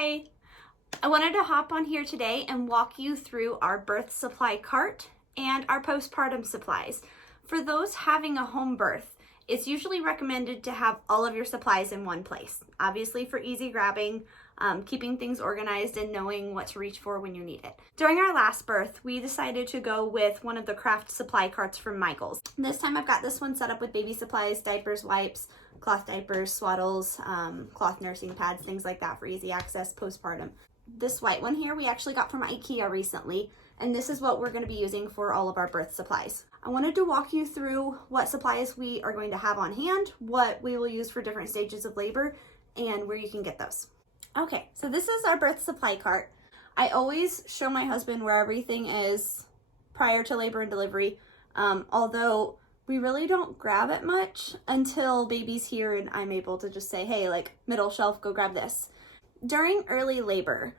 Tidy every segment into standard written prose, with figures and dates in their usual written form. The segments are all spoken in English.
Hi! I wanted to hop on here today and walk you through our birth supply cart and our postpartum supplies. For those having a home birth, it's usually recommended to have all of your supplies in one place. Obviously for easy grabbing, keeping things organized and knowing what to reach for when you need it. During our last birth, we decided to go with one of the craft supply carts from Michael's. This time I've got this one set up with baby supplies, diapers, wipes, cloth diapers, swaddles, cloth nursing pads, things like that for easy access postpartum. This white one here we actually got from IKEA recently, and this is what we're going to be using for all of our birth supplies. I wanted to walk you through what supplies we are going to have on hand, what we will use for different stages of labor, and where you can get those. Okay, so this is our birth supply cart. I always show my husband where everything is prior to labor and delivery, although we really don't grab it much until baby's here and I'm able to just say, hey, like middle shelf, go grab this. During early labor,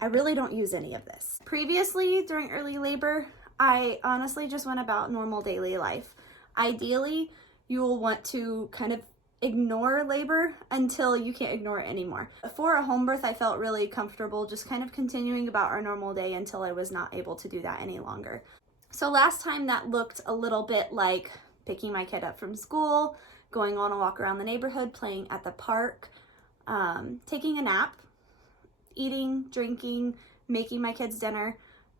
I really don't use any of this. Previously, during early labor, I honestly just went about normal daily life. Ideally, you will want to kind of ignore labor until you can't ignore it anymore. For a home birth, I felt really comfortable just kind of continuing about our normal day until I was not able to do that any longer. So last time that looked a little bit like picking my kid up from school, going on a walk around the neighborhood, playing at the park, taking a nap, eating, drinking, making my kids dinner.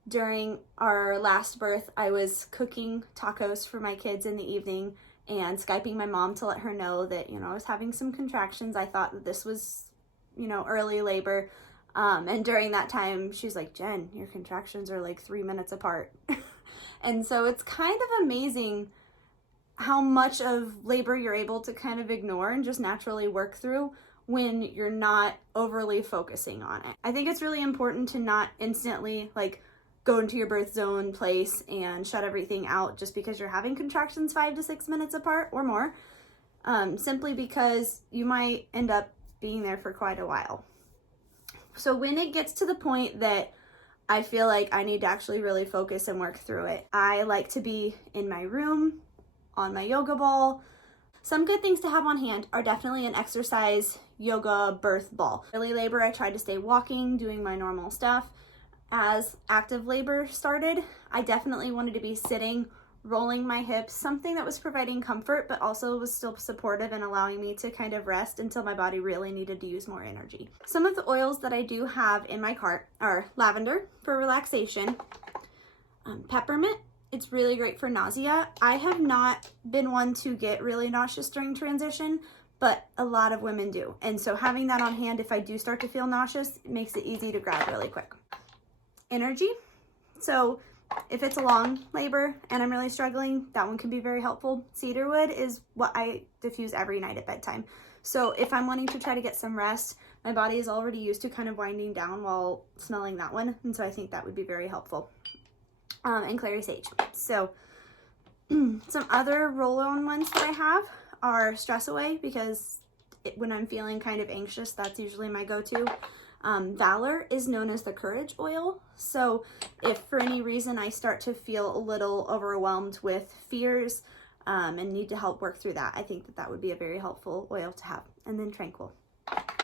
During our last birth, I was cooking tacos for my kids in the evening and Skyping my mom to let her know that, I was having some contractions. I thought that this was, early labor. And during that time, she's like, Jen, your contractions are like 3 minutes apart. And so it's kind of amazing how much of labor you're able to kind of ignore and just naturally work through when you're not overly focusing on it. I think it's really important to not instantly go into your birth zone place and shut everything out just because you're having contractions 5 to 6 minutes apart or more, simply because you might end up being there for quite a while. So when it gets to the point that I feel like I need to actually really focus and work through it, I like to be in my room, on my yoga ball. Some good things to have on hand are definitely an exercise yoga birth ball. Early labor, I tried to stay walking, doing my normal stuff. As active labor started, I definitely wanted to be sitting, rolling my hips, something that was providing comfort, but also was still supportive and allowing me to kind of rest until my body really needed to use more energy. Some of the oils that I do have in my cart are lavender for relaxation, peppermint. It's really great for nausea. I have not been one to get really nauseous during transition, but a lot of women do. And so having that on hand, if I do start to feel nauseous, it makes it easy to grab really quick. Energy. So if it's a long labor and I'm really struggling, that one can be very helpful. Cedarwood is what I diffuse every night at bedtime. So if I'm wanting to try to get some rest, my body is already used to kind of winding down while smelling that one. And so I think that would be very helpful. And clary sage. So some other roll-on ones that I have are Stress Away, because when I'm feeling kind of anxious, that's usually my go-to. Valor is known as the courage oil. So if for any reason I start to feel a little overwhelmed with fears and need to help work through that, I think that would be a very helpful oil to have. And then Tranquil.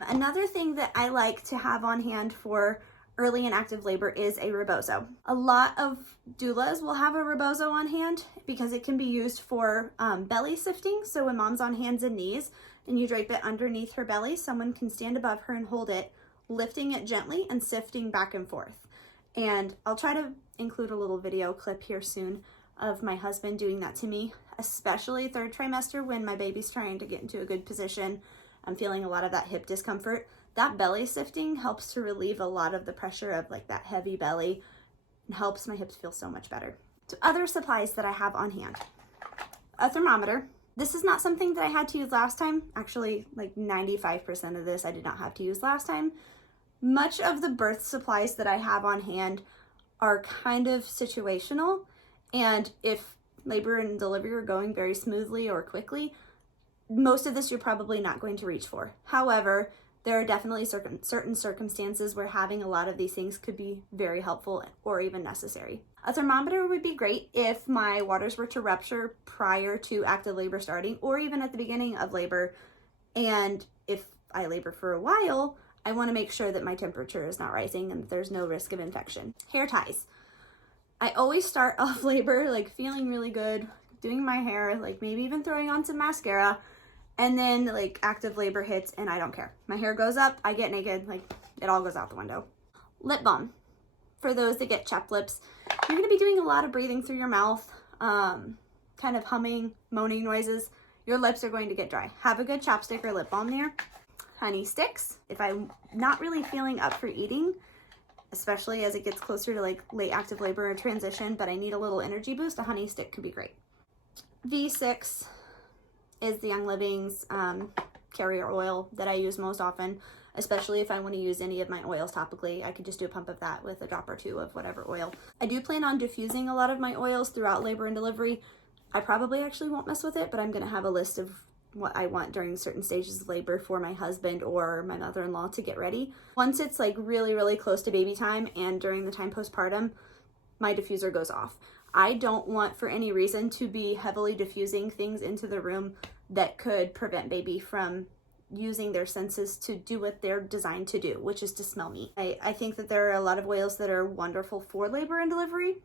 Another thing that I like to have on hand for early and active labor is a rebozo. A lot of doulas will have a rebozo on hand because it can be used for belly sifting. So when mom's on hands and knees and you drape it underneath her belly, someone can stand above her and hold it, lifting it gently and sifting back and forth. And I'll try to include a little video clip here soon of my husband doing that to me, especially third trimester when my baby's trying to get into a good position. I'm feeling a lot of that hip discomfort. That belly sifting helps to relieve a lot of the pressure of that heavy belly and helps my hips feel so much better. So other supplies that I have on hand. A thermometer. This is not something that I had to use last time. Actually, 95% of this I did not have to use last time. Much of the birth supplies that I have on hand are kind of situational, and if labor and delivery are going very smoothly or quickly, most of this you're probably not going to reach for. However, there are definitely certain circumstances where having a lot of these things could be very helpful or even necessary. A thermometer would be great if my waters were to rupture prior to active labor starting, or even at the beginning of labor. And if I labor for a while, I want to make sure that my temperature is not rising and that there's no risk of infection. Hair ties. I always start off labor like feeling really good, doing my hair, like maybe even throwing on some mascara, and then like active labor hits and I don't care. My hair goes up, I get naked, like it all goes out the window. Lip balm. For those that get chapped lips, you're going to be doing a lot of breathing through your mouth, kind of humming, moaning noises. Your lips are going to get dry. Have a good chapstick or lip balm there. Honey sticks. If I'm not really feeling up for eating, especially as it gets closer to like late active labor or transition, but I need a little energy boost, a honey stick could be great. V6 is the Young Living's carrier oil that I use most often, especially if I want to use any of my oils topically. I could just do a pump of that with a drop or two of whatever oil. I do plan on diffusing a lot of my oils throughout labor and delivery. I probably actually won't mess with it, but I'm going to have a list of what I want during certain stages of labor for my husband or my mother-in-law to get ready. Once it's like really, really close to baby time and during the time postpartum, my diffuser goes off. I don't want for any reason to be heavily diffusing things into the room that could prevent baby from using their senses to do what they're designed to do, which is to smell me. I think that there are a lot of oils that are wonderful for labor and delivery,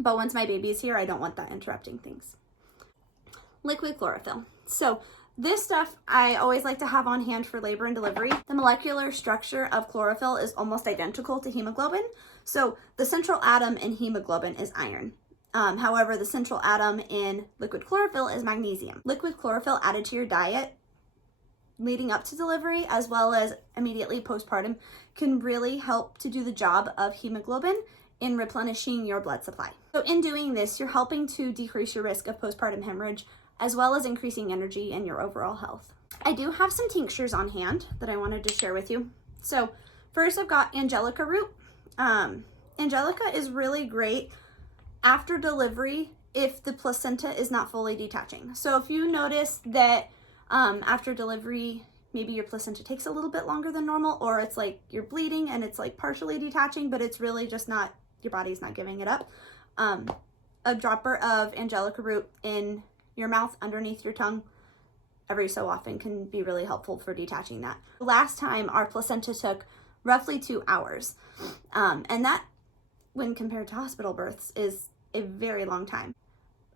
but once my baby is here, I don't want that interrupting things. Liquid chlorophyll. So this stuff I always like to have on hand for labor and delivery. The molecular structure of chlorophyll is almost identical to hemoglobin. So the central atom in hemoglobin is iron. However, the central atom in liquid chlorophyll is magnesium. Liquid chlorophyll added to your diet leading up to delivery as well as immediately postpartum can really help to do the job of hemoglobin in replenishing your blood supply. So in doing this, you're helping to decrease your risk of postpartum hemorrhage as well as increasing energy and your overall health. I do have some tinctures on hand that I wanted to share with you. So first I've got angelica root. Angelica is really great after delivery if the placenta is not fully detaching. So if you notice that after delivery, maybe your placenta takes a little bit longer than normal, or it's like you're bleeding and it's like partially detaching, but it's really just not, your body's not giving it up. A dropper of angelica root in your mouth underneath your tongue every so often can be really helpful for detaching that. Last time our placenta took roughly 2 hours. And that, when compared to hospital births, is a very long time.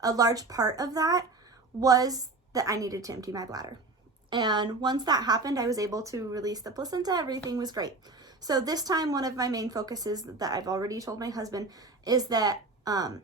A large part of that was that I needed to empty my bladder. And once that happened, I was able to release the placenta. Everything was great. So this time, one of my main focuses that I've already told my husband is that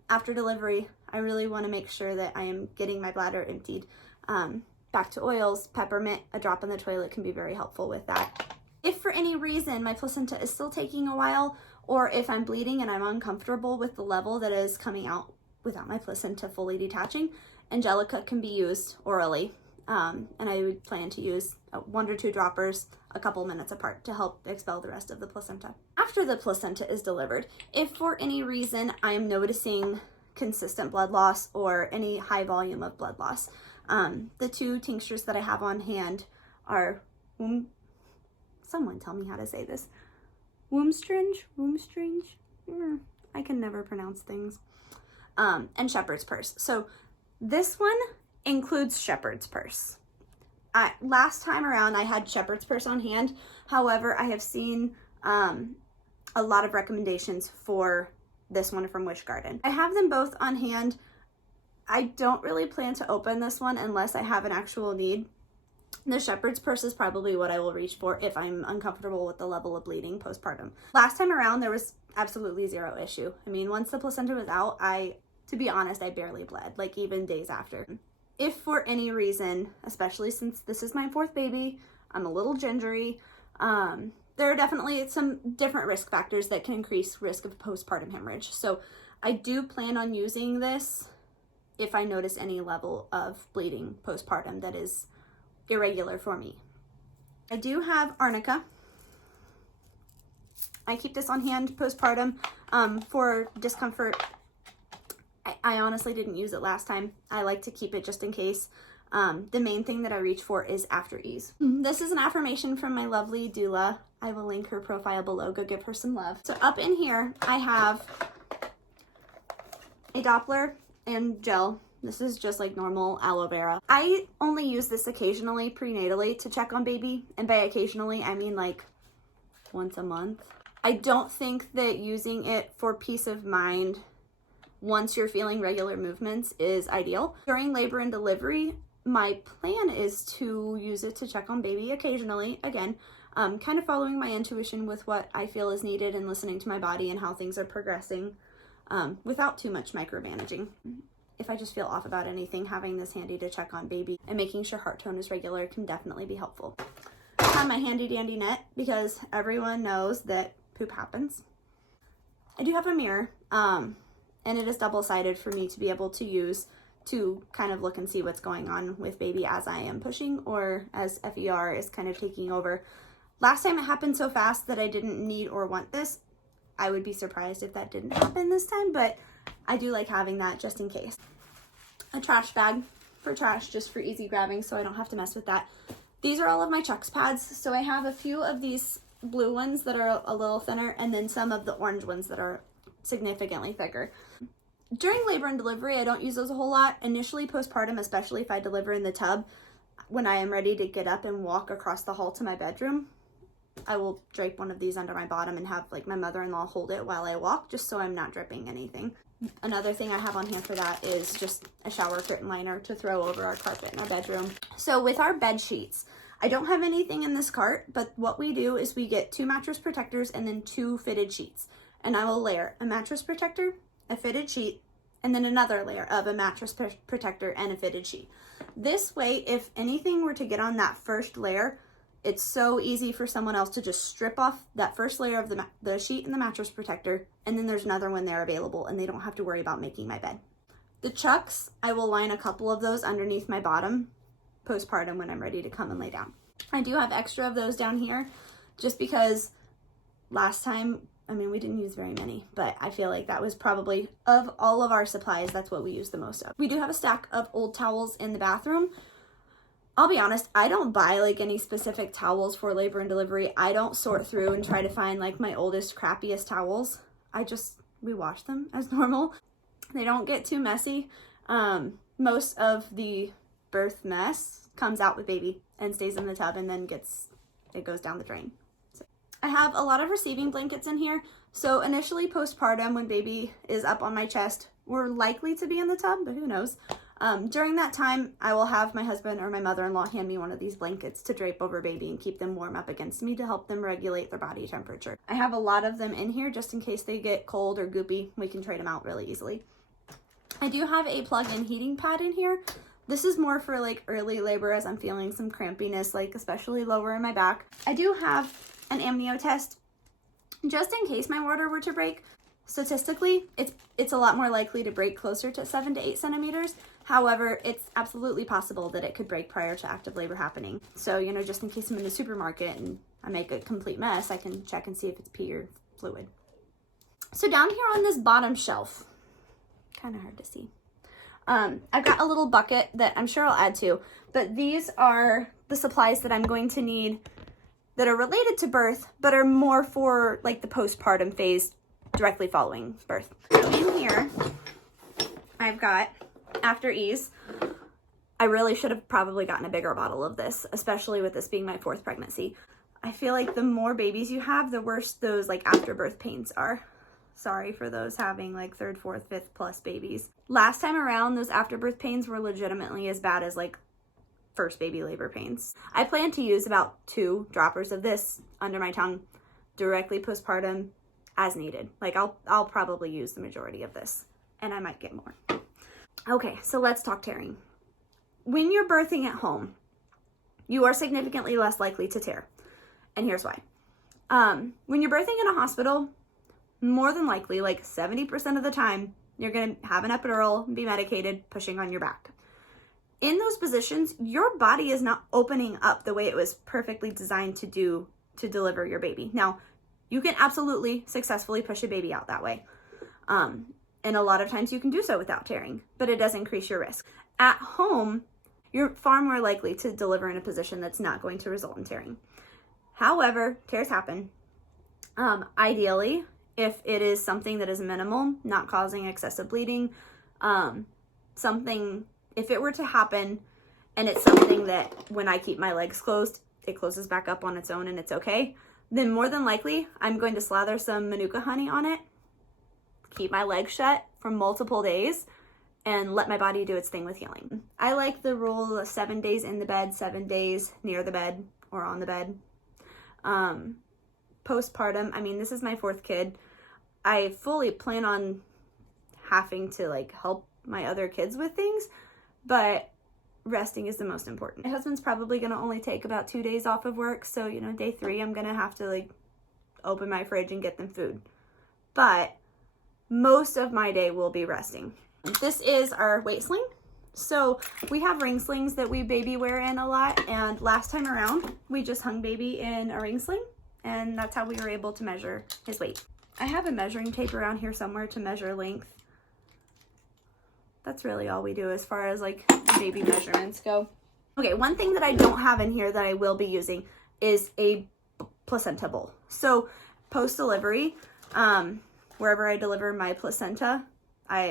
after delivery, I really want to make sure that I am getting my bladder emptied. Back to oils, peppermint, a drop in the toilet can be very helpful with that. If for any reason my placenta is still taking a while, or if I'm bleeding and I'm uncomfortable with the level that is coming out without my placenta fully detaching, angelica can be used orally. And I would plan to use 1 or 2 droppers a couple minutes apart to help expel the rest of the placenta. After the placenta is delivered, if for any reason I am noticing consistent blood loss or any high volume of blood loss, the 2 tinctures that I have on hand are, someone tell me how to say this, Woomstringe, I can never pronounce things, and shepherd's purse. So this one includes shepherd's purse. Last time around I had shepherd's purse on hand. However, I have seen a lot of recommendations for this one from Wish Garden. I have them both on hand. I don't really plan to open this one unless I have an actual need. The shepherd's purse is probably what I will reach for if I'm uncomfortable with the level of bleeding postpartum. Last time around, there was absolutely 0 issue. I mean, once the placenta was out, to be honest, I barely bled, like even days after. If for any reason, especially since this is my 4th baby, I'm a little gingery, there are definitely some different risk factors that can increase risk of postpartum hemorrhage. So I do plan on using this if I notice any level of bleeding postpartum that is irregular for me. I do have arnica. I keep this on hand postpartum for discomfort. I honestly didn't use it last time. I like to keep it just in case. The main thing that I reach for is after ease. This is an affirmation from my lovely doula. I will link her profile below. Go give her some love. So up in here, I have a Doppler and gel. This is just like normal aloe vera. I only use this occasionally prenatally to check on baby. And by occasionally, I mean like once a month. I don't think that using it for peace of mind once you're feeling regular movements is ideal. During labor and delivery, my plan is to use it to check on baby occasionally. Again, kind of following my intuition with what I feel is needed and listening to my body and how things are progressing without too much micromanaging. If I just feel off about anything, having this handy to check on baby and making sure heart tone is regular can definitely be helpful. I have my handy dandy net because everyone knows that poop happens. I do have a mirror, and it is double-sided for me to be able to use to kind of look and see what's going on with baby as I am pushing or as FER is kind of taking over. Last time it happened so fast that I didn't need or want this. I would be surprised if that didn't happen this time, but I do like having that just in case. A trash bag for trash, just for easy grabbing so I don't have to mess with that. These are all of my Chucks pads. So I have a few of these blue ones that are a little thinner and then some of the orange ones that are significantly thicker. During labor and delivery, I don't use those a whole lot. Initially, postpartum, especially if I deliver in the tub, when I am ready to get up and walk across the hall to my bedroom, I will drape one of these under my bottom and have like my mother-in-law hold it while I walk, just so I'm not dripping anything. Another thing I have on hand for that is just a shower curtain liner to throw over our carpet in our bedroom. So with our bed sheets, I don't have anything in this cart, but what we do is we get 2 mattress protectors and then 2 fitted sheets. And I will layer a mattress protector, a fitted sheet, and then another layer of a mattress protector and a fitted sheet. This way, if anything were to get on that first layer, it's so easy for someone else to just strip off that first layer of the sheet and the mattress protector, and then there's another one there available, and they don't have to worry about making my bed. The Chucks, I will line a couple of those underneath my bottom postpartum when I'm ready to come and lay down. I do have extra of those down here just because last time, I mean, we didn't use very many, but I feel like that was probably, of all of our supplies, that's what we use the most of. We do have a stack of old towels in the bathroom. I'll be honest, I don't buy like any specific towels for labor and delivery. I don't sort through and try to find like my oldest, crappiest towels. We wash them as normal. They don't get too messy. Most of the birth mess comes out with baby and stays in the tub and then it goes down the drain. So I have a lot of receiving blankets in here. So initially postpartum, when baby is up on my chest, we're likely to be in the tub, but who knows? During that time, I will have my husband or my mother-in-law hand me one of these blankets to drape over baby and keep them warm up against me to help them regulate their body temperature. I have a lot of them in here just in case they get cold or goopy. We can trade them out really easily. I do have a plug-in heating pad in here. This is more for like early labor as I'm feeling some crampiness, like especially lower in my back. I do have an amnio test just in case my water were to break. Statistically, it's a lot more likely to break closer to 7 to 8 centimeters. However, it's absolutely possible that it could break prior to active labor happening. So, you know, just in case I'm in the supermarket and I make a complete mess, I can check and see if it's pee or fluid. So down here on this bottom shelf, kind of hard to see, I've got a little bucket that I'm sure I'll add to, but these are the supplies that I'm going to need that are related to birth, but are more for like the postpartum phase directly following birth. So in here, I've got After Ease. I really should have probably gotten a bigger bottle of this, especially with this being my 4th pregnancy. I feel like the more babies you have, the worse those like afterbirth pains are. Sorry for those having like 3rd, 4th, 5th plus babies. Last time around, those afterbirth pains were legitimately as bad as like first baby labor pains. I plan to use about 2 droppers of this under my tongue directly postpartum as needed. Like I'll probably use the majority of this and I might get more. Okay, so let's talk tearing. When you're birthing at home, you are significantly less likely to tear. And here's why. When you're birthing in a hospital, more than likely, like 70% of the time, you're going to have an epidural, be medicated, pushing on your back. In those positions, your body is not opening up the way it was perfectly designed to do to deliver your baby. Now, you can absolutely successfully push a baby out that way. And a lot of times you can do so without tearing, but it does increase your risk. At home, you're far more likely to deliver in a position that's not going to result in tearing. However, tears happen. Ideally, if it is something that is minimal, not causing excessive bleeding, if it were to happen and it's something that when I keep my legs closed, it closes back up on its own and it's okay, then more than likely I'm going to slather some Manuka honey on it, keep my legs shut for multiple days, and let my body do its thing with healing. I like the rule of 7 days in the bed, 7 days near the bed or on the bed. Postpartum, I mean, this is my 4th kid. I fully plan on having to like help my other kids with things, but resting is the most important. My husband's probably gonna only take about 2 days off of work, so you know, day 3 I'm gonna have to like open my fridge and get them food. But most of my day will be resting. This is our weight sling. So we have ring slings that we baby wear in a lot, and last time around we just hung baby in a ring sling, and that's how we were able to measure his weight. I have a measuring tape around here somewhere to measure length. That's really all we do as far as like baby measurements go. Okay, one thing that I don't have in here that I will be using is a placenta bowl. So post-delivery, wherever I deliver my placenta,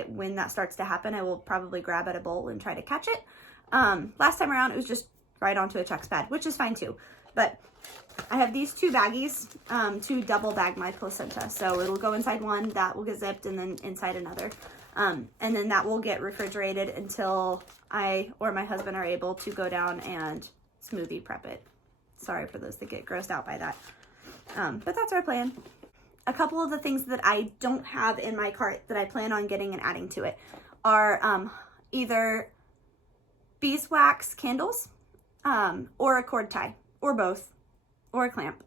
when that starts to happen, I will probably grab at a bowl and try to catch it. Last time around, it was just right onto a Chex pad, which is fine too. But I have these 2 baggies to double bag my placenta. So it'll go inside one, that will get zipped, and then inside another. And then that will get refrigerated until I or my husband are able to go down and smoothie prep it. Sorry for those that get grossed out by that. But that's our plan. A couple of the things that I don't have in my cart that I plan on getting and adding to it are either beeswax candles, or a cord tie, or both, or a clamp.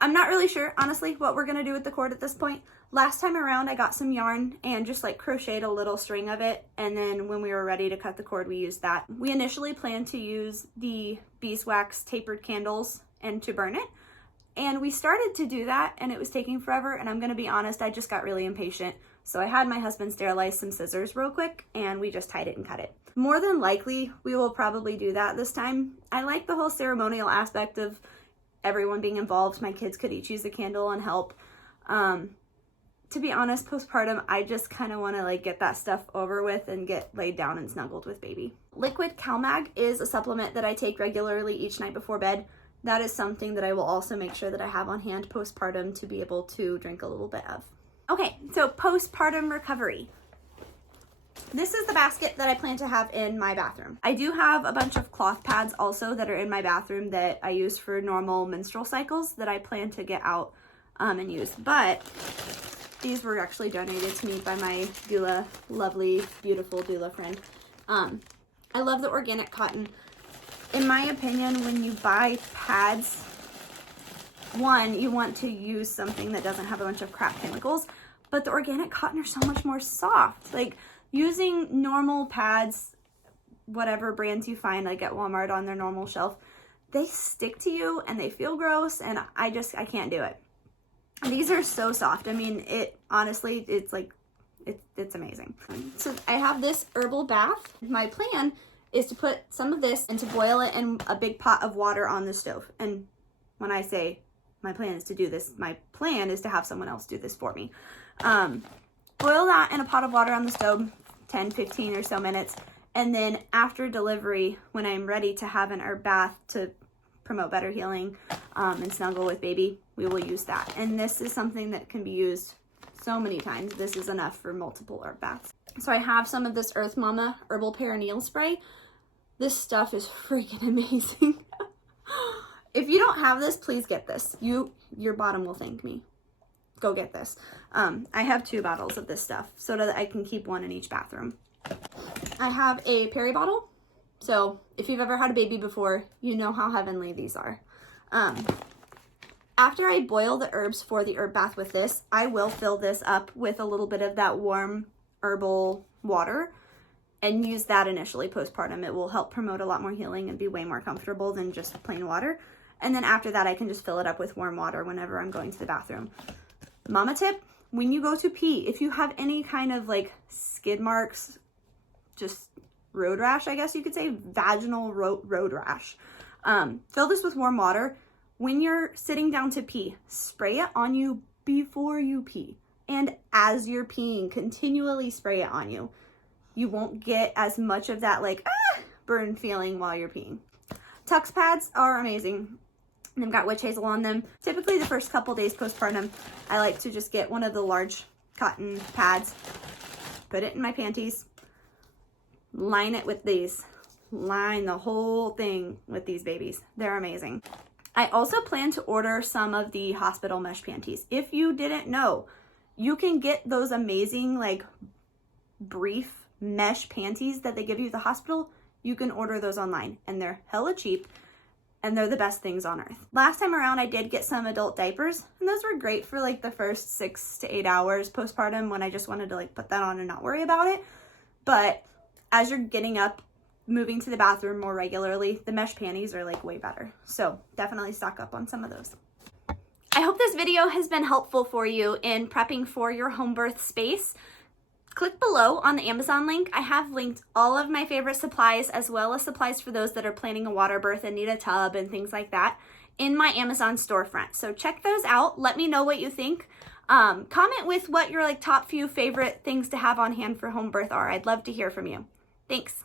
I'm not really sure, honestly, what we're gonna do with the cord at this point. Last time around, I got some yarn and just like crocheted a little string of it, and then when we were ready to cut the cord, we used that. We initially planned to use the beeswax tapered candles and to burn it, and we started to do that, and it was taking forever, and I'm gonna be honest, I just got really impatient. So I had my husband sterilize some scissors real quick, and we just tied it and cut it. More than likely, we will probably do that this time. I like the whole ceremonial aspect of everyone being involved. My kids could each use a candle and help. To be honest, postpartum, I just kind of want to like get that stuff over with and get laid down and snuggled with baby. Liquid CalMag is a supplement that I take regularly each night before bed. That is something that I will also make sure that I have on hand postpartum to be able to drink a little bit of. Okay, so postpartum recovery. This is the basket that I plan to have in my bathroom. I do have a bunch of cloth pads also that are in my bathroom that I use for normal menstrual cycles that I plan to get out and use. But these were actually donated to me by my doula, lovely, beautiful doula friend. I love the organic cotton. In my opinion, when you buy pads, one, you want to use something that doesn't have a bunch of crap chemicals, but the organic cotton are so much more soft. Like using normal pads, whatever brands you find like at Walmart on their normal shelf, they stick to you and they feel gross, and I can't do it. These are so soft. I mean, honestly, it's amazing. So I have this herbal bath. My plan is to put some of this and to boil it in a big pot of water on the stove. And when I say my plan is to do this, my plan is to have someone else do this for me. Boil that in a pot of water on the stove, 10, 15 or so minutes. And then after delivery, when I'm ready to have an herb bath to promote better healing and snuggle with baby, we will use that. And this is something that can be used so many times. This is enough for multiple herb baths. So I have some of this Earth Mama herbal perineal spray. This stuff is freaking amazing. If you don't have this, please get this. Your bottom will thank me. Go get this. I have 2 bottles of this stuff so that I can keep one in each bathroom. I have a peri bottle. So if you've ever had a baby before, you know how heavenly these are. After I boil the herbs for the herb bath with this, I will fill this up with a little bit of that warm herbal water and use that initially postpartum. It will help promote a lot more healing and be way more comfortable than just plain water. And then after that, I can just fill it up with warm water whenever I'm going to the bathroom. Mama tip, when you go to pee, if you have any kind of like skid marks, just road rash, I guess you could say, vaginal road rash, fill this with warm water. When you're sitting down to pee, spray it on you before you pee. And as you're peeing, continually spray it on you. You won't get as much of that like burn feeling while you're peeing. Tux pads are amazing. and they've got witch hazel on them. Typically the first couple days postpartum, I like to just get one of the large cotton pads, put it in my panties, line it with these. Line the whole thing with these babies. They're amazing. I also plan to order some of the hospital mesh panties. If you didn't know, you can get those amazing like brief mesh panties that they give you at the hospital. You can order those online and they're hella cheap and they're the best things on earth. Last time around I did get some adult diapers and those were great for like the first 6 to 8 hours postpartum when I just wanted to like put that on and not worry about it. But as you're getting up, moving to the bathroom more regularly, the mesh panties are like way better. So definitely stock up on some of those. I hope this video has been helpful for you in prepping for your home birth space. Click below on the Amazon link. I have linked all of my favorite supplies as well as supplies for those that are planning a water birth and need a tub and things like that in my Amazon storefront. So check those out. Let me know what you think. Comment with what your like top few favorite things to have on hand for home birth are. I'd love to hear from you. Thanks.